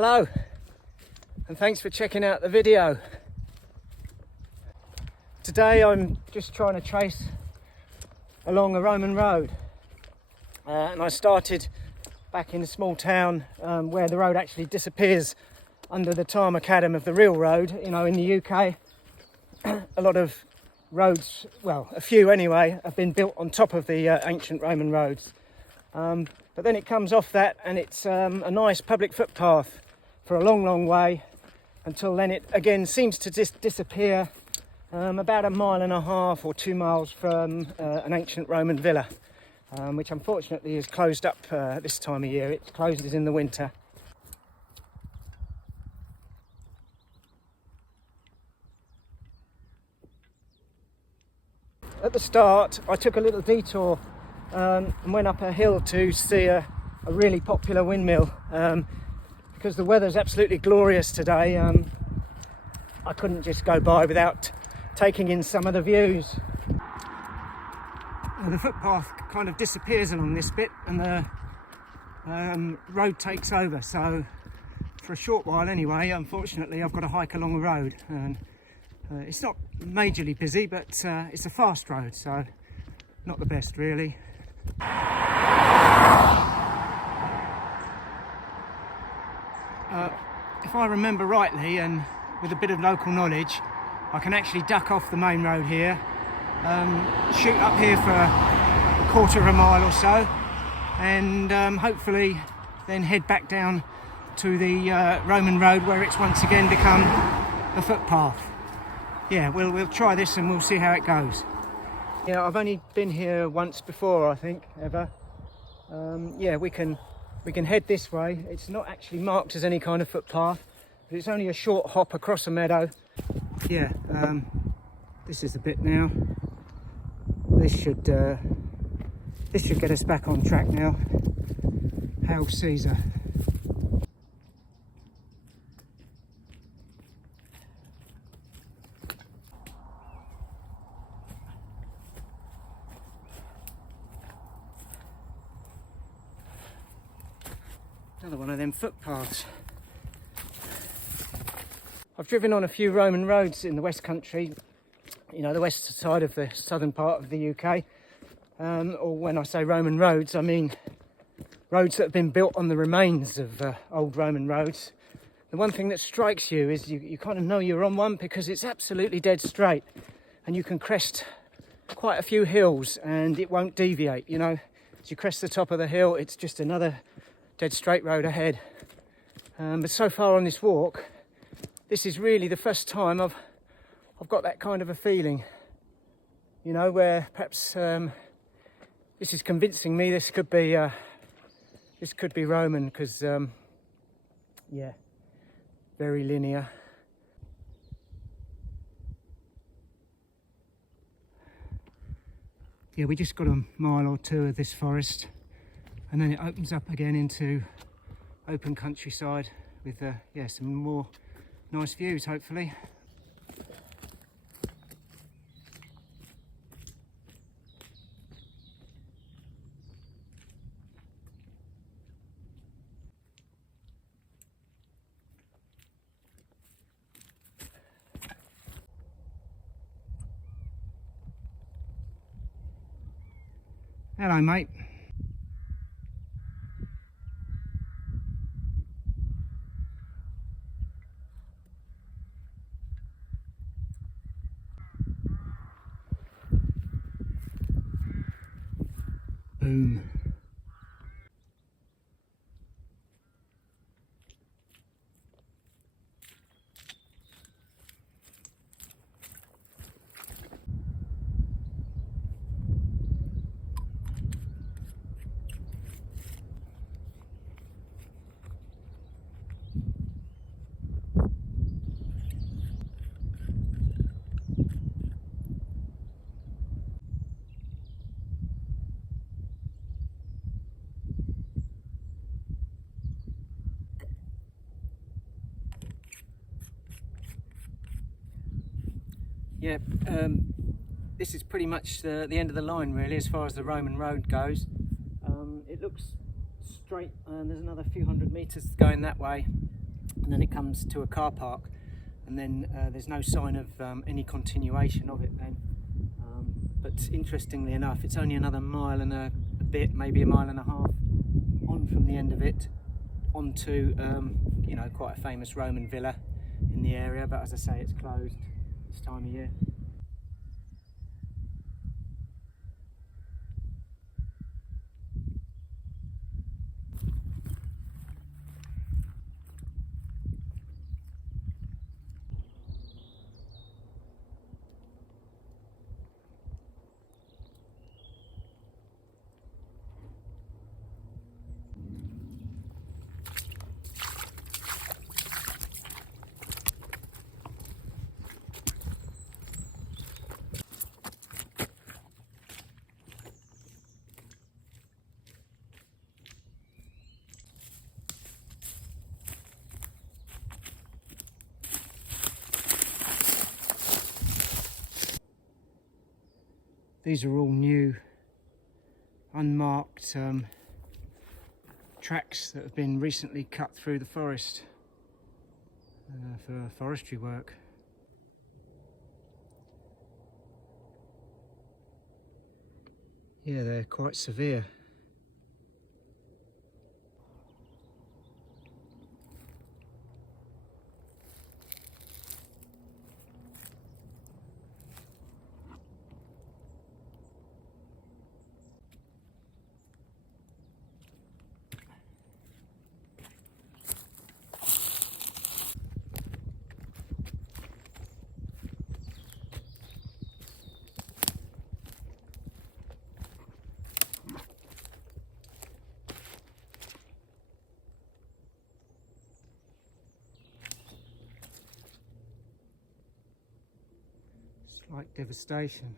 Hello, and thanks for checking out the video. Today I'm just trying to trace along a Roman road, and I started back in a small town where the road actually disappears under the tarmac macadam of the real road. You know, in the UK, a lot of roads, well, a few anyway, have been built on top of the ancient Roman roads. But then it comes off that, and it's a nice public footpath for a long way, until then it again seems to just disappear about 1.5 miles or 2 miles from an ancient Roman villa, which unfortunately is closed up this time of year. It closes in the winter. At the start I took a little detour and went up a hill to see a really popular windmill, because the weather's absolutely glorious today. I couldn't just go by without taking in some of the views. The footpath kind of disappears along this bit and the road takes over, so for a short while anyway, unfortunately I've got to hike along the road, and it's not majorly busy, but it's a fast road, so not the best really. If I remember rightly, and with a bit of local knowledge, I can actually duck off the main road here, shoot up here for a quarter of a mile or so, and hopefully then head back down to the Roman road where it's once again become a footpath. Yeah, we'll try this and we'll see how it goes. Yeah, I've only been here once before, I think, ever. Yeah, we can head this way. It's not actually marked as any kind of footpath, but it's only a short hop across a meadow. Yeah, this is the bit now. This should get us back on track now. Hail Caesar. Another one of them footpaths. I've driven on a few Roman roads in the West Country, you know, the west side of the southern part of the UK. Or when I say Roman roads, I mean roads that have been built on the remains of old Roman roads. The one thing that strikes you is you kind of know you're on one because it's absolutely dead straight, and you can crest quite a few hills and it won't deviate, you know. As you crest the top of the hill, it's just another dead straight road ahead. But so far on this walk, this is really the first time I've got that kind of a feeling, you know, where perhaps this is convincing me this could be Roman, because yeah, very linear. Yeah, we just got a mile or two of this forest, and then it opens up again into open countryside with yeah, some more nice views hopefully. Hello mate. Boom. Yeah, this is pretty much the end of the line really, as far as the Roman road goes. It looks straight, and there's another few hundred meters going that way, and then it comes to a car park, and then there's no sign of any continuation of it then. But interestingly enough, it's only another mile and a bit, maybe a mile and a half on from the end of it onto you know, quite a famous Roman villa in the area, but as I say, it's closed this time of year. These are all new, unmarked tracks that have been recently cut through the forest for forestry work. Yeah, they're quite severe. Slight devastation.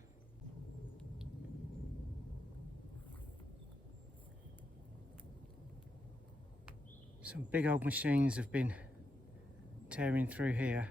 Some big old machines have been tearing through here.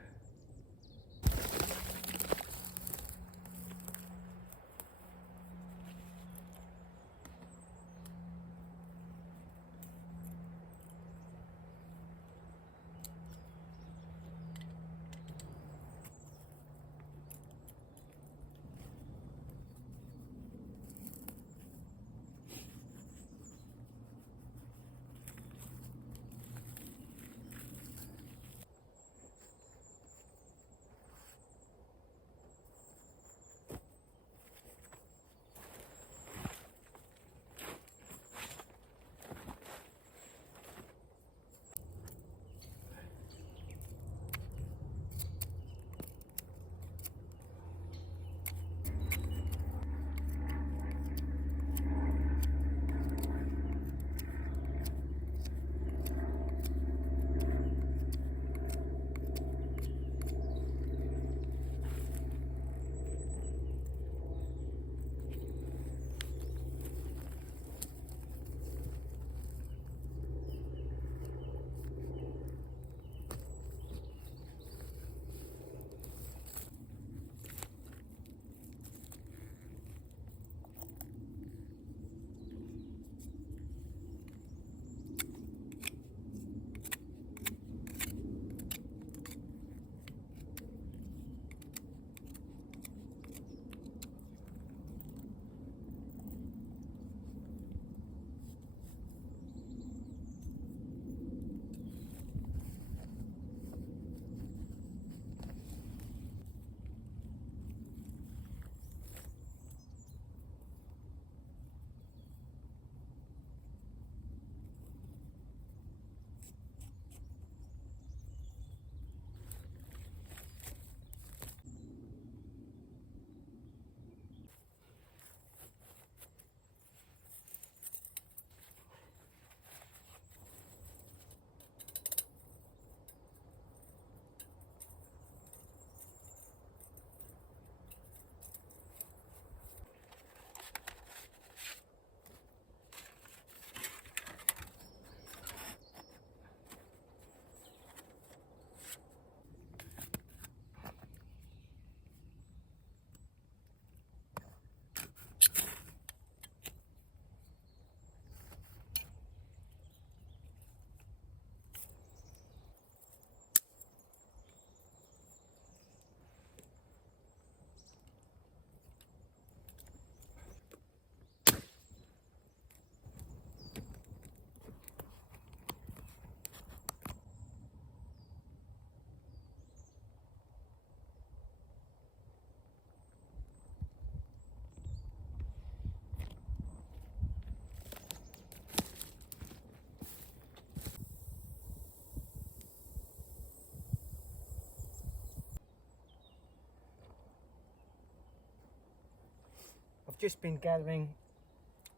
just been gathering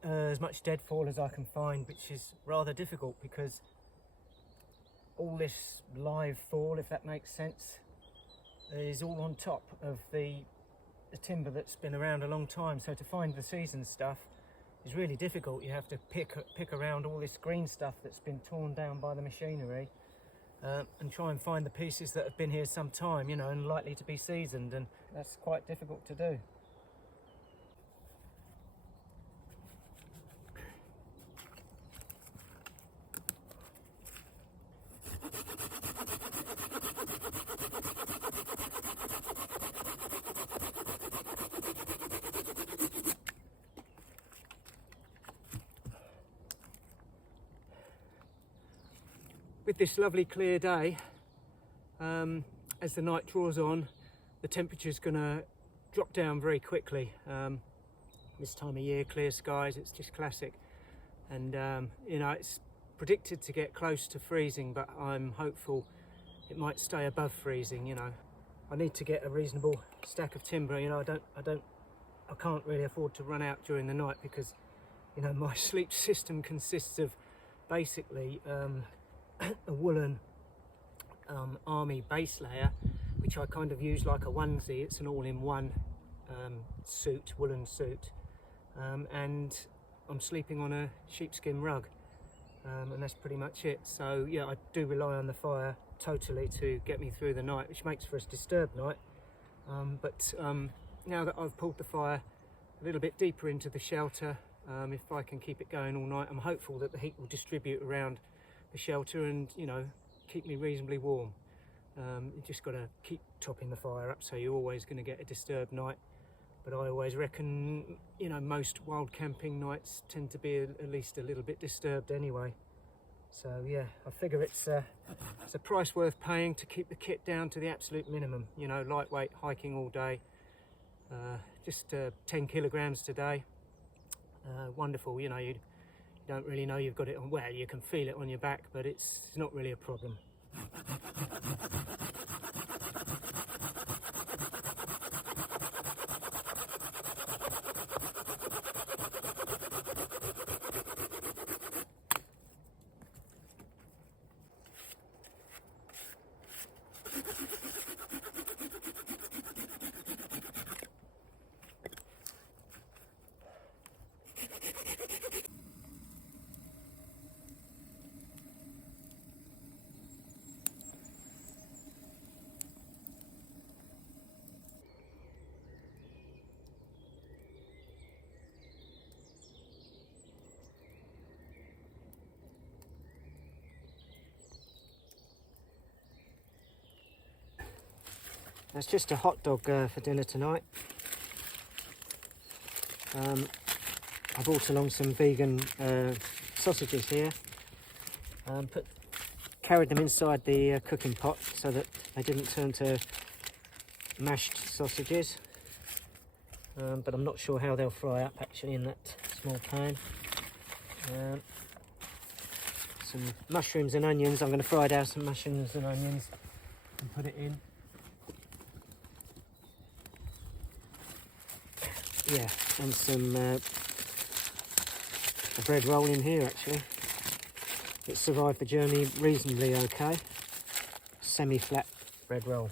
as much deadfall as I can find, which is rather difficult because all this live fall, if that makes sense, is all on top of the timber that's been around a long time. So to find the season stuff is really difficult. You have to pick around all this green stuff that's been torn down by the machinery, and try and find the pieces that have been here some time, you know, and likely to be seasoned, and that's quite difficult to do. With this lovely clear day, as the night draws on, the temperature's going to drop down very quickly. This time of year, clear skies, it's just classic. And you know, it's predicted to get close to freezing, but I'm hopeful it might stay above freezing. You know, I need to get a reasonable stack of timber. You know, I can't really afford to run out during the night because, you know, my sleep system consists of basically a woolen army base layer, which I kind of use like a onesie. It's an all-in-one suit, woolen suit, and I'm sleeping on a sheepskin rug, and that's pretty much it. So yeah, I do rely on the fire totally to get me through the night, which makes for a disturbed night. But now that I've pulled the fire a little bit deeper into the shelter, if I can keep it going all night, I'm hopeful that the heat will distribute around the shelter and, you know, keep me reasonably warm. You just got to keep topping the fire up, so you're always going to get a disturbed night. But I always reckon, you know, most wild camping nights tend to be at least a little bit disturbed anyway. So yeah, I figure it's a price worth paying to keep the kit down to the absolute minimum. You know, lightweight, hiking all day, just 10 kilograms today. Wonderful, you know, you don't really know you've got it on. Well, you can feel it on your back, but it's not really a problem. That's just a hot dog for dinner tonight. I brought along some vegan sausages here. Carried them inside the cooking pot so that they didn't turn to mashed sausages. But I'm not sure how they'll fry up actually in that small pan. Some mushrooms and onions. I'm going to fry down some mushrooms and onions and put it in. Yeah, and some a bread roll in here actually. It survived the journey reasonably okay. Semi-flat bread roll.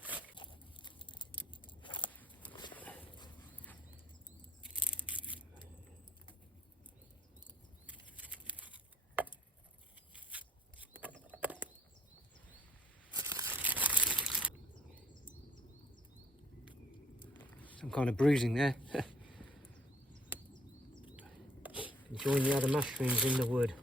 Some kind of bruising there. Enjoying the other mushrooms in the wood.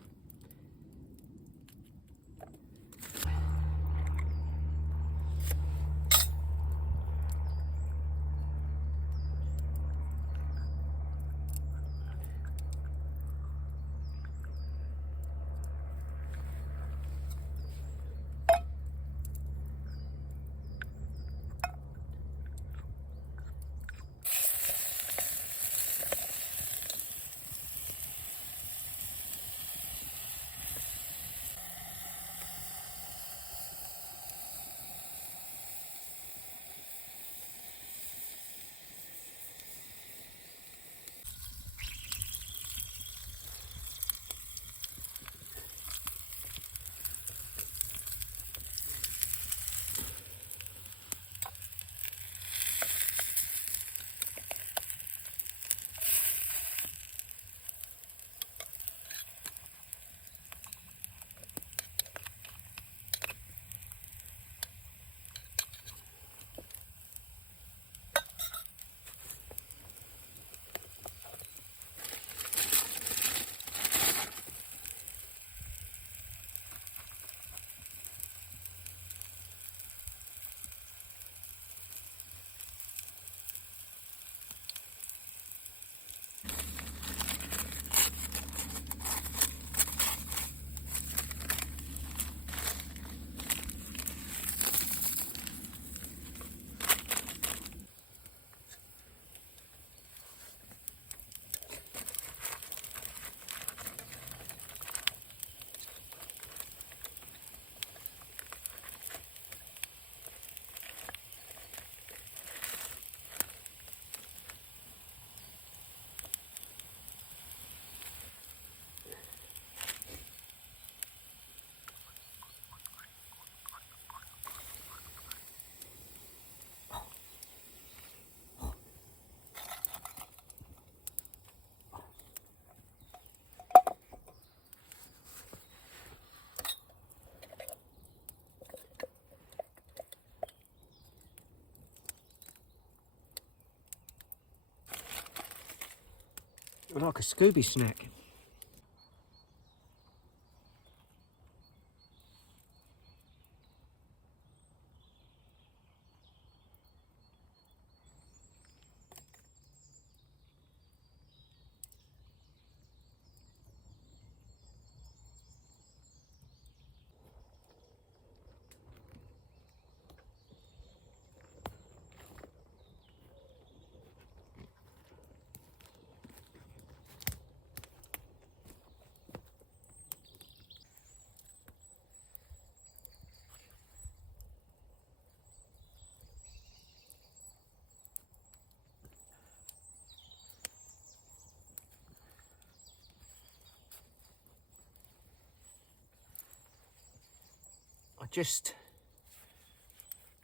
Like a Scooby snack.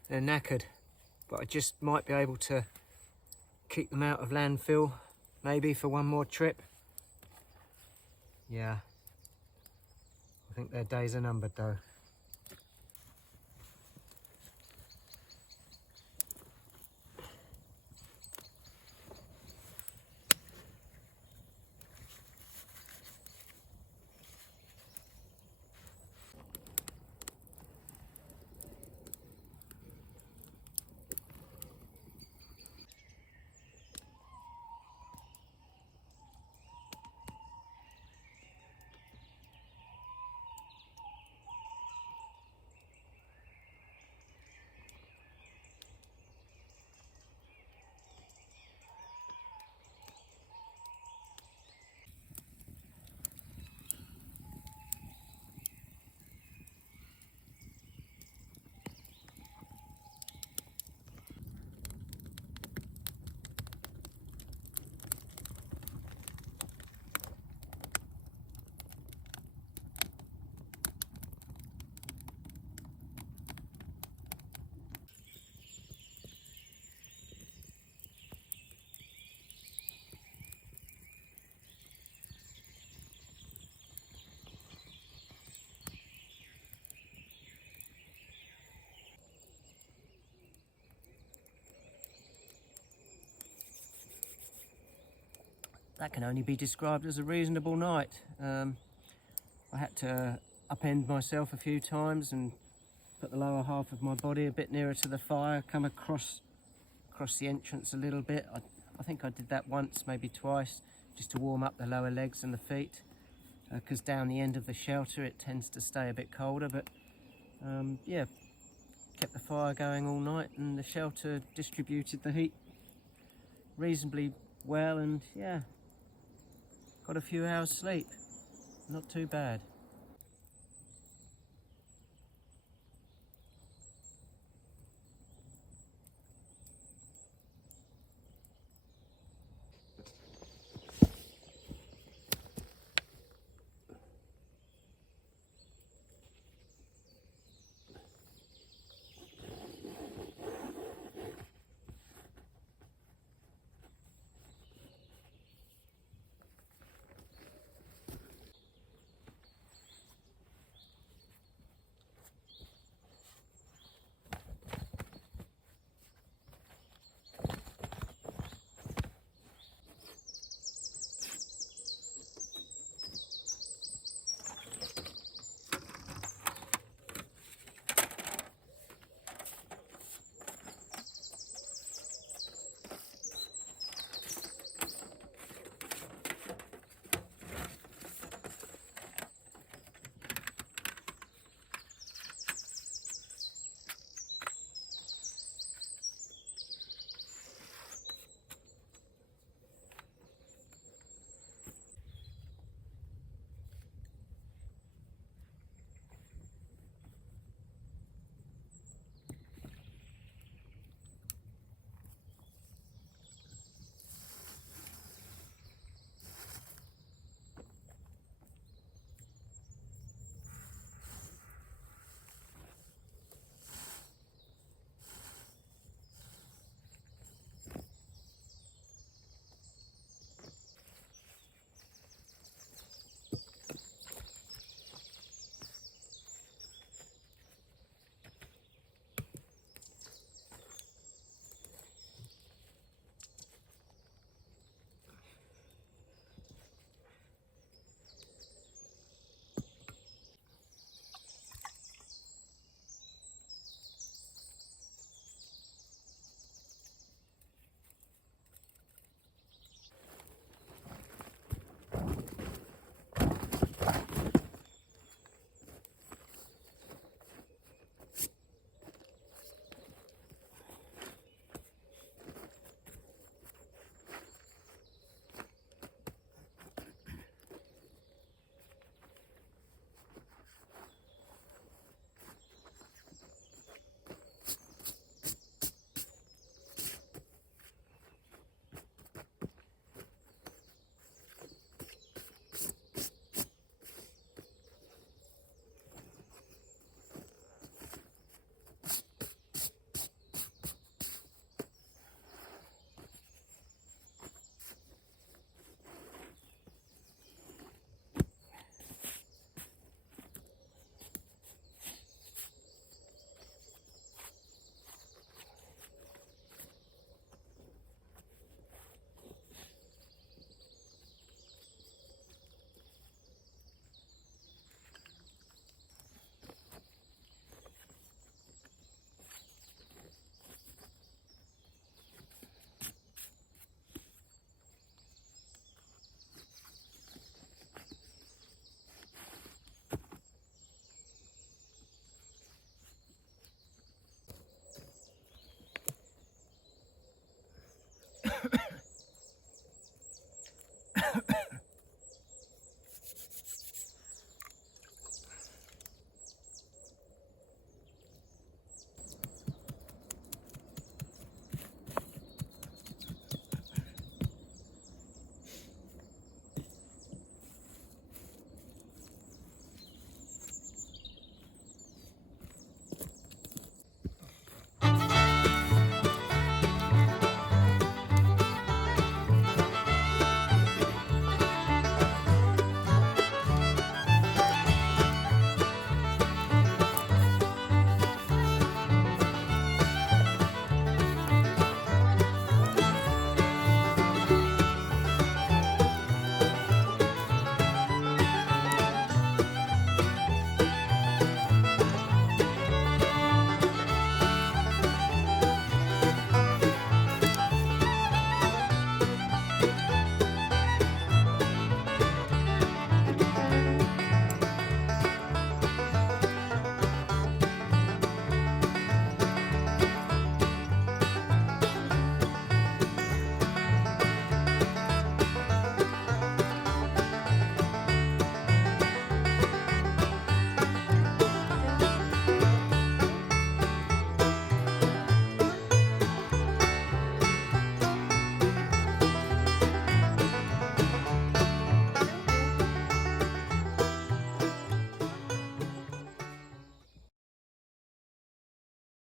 They're knackered, but I just might be able to keep them out of landfill, maybe for one more trip. Yeah, I think their days are numbered though. That can only be described as a reasonable night. I had to upend myself a few times and put the lower half of my body a bit nearer to the fire, come across the entrance a little bit. I think I did that once, maybe twice, just to warm up the lower legs and the feet, because down the end of the shelter it tends to stay a bit colder. But yeah, kept the fire going all night, and the shelter distributed the heat reasonably well, and yeah, got a few hours sleep. Not too bad.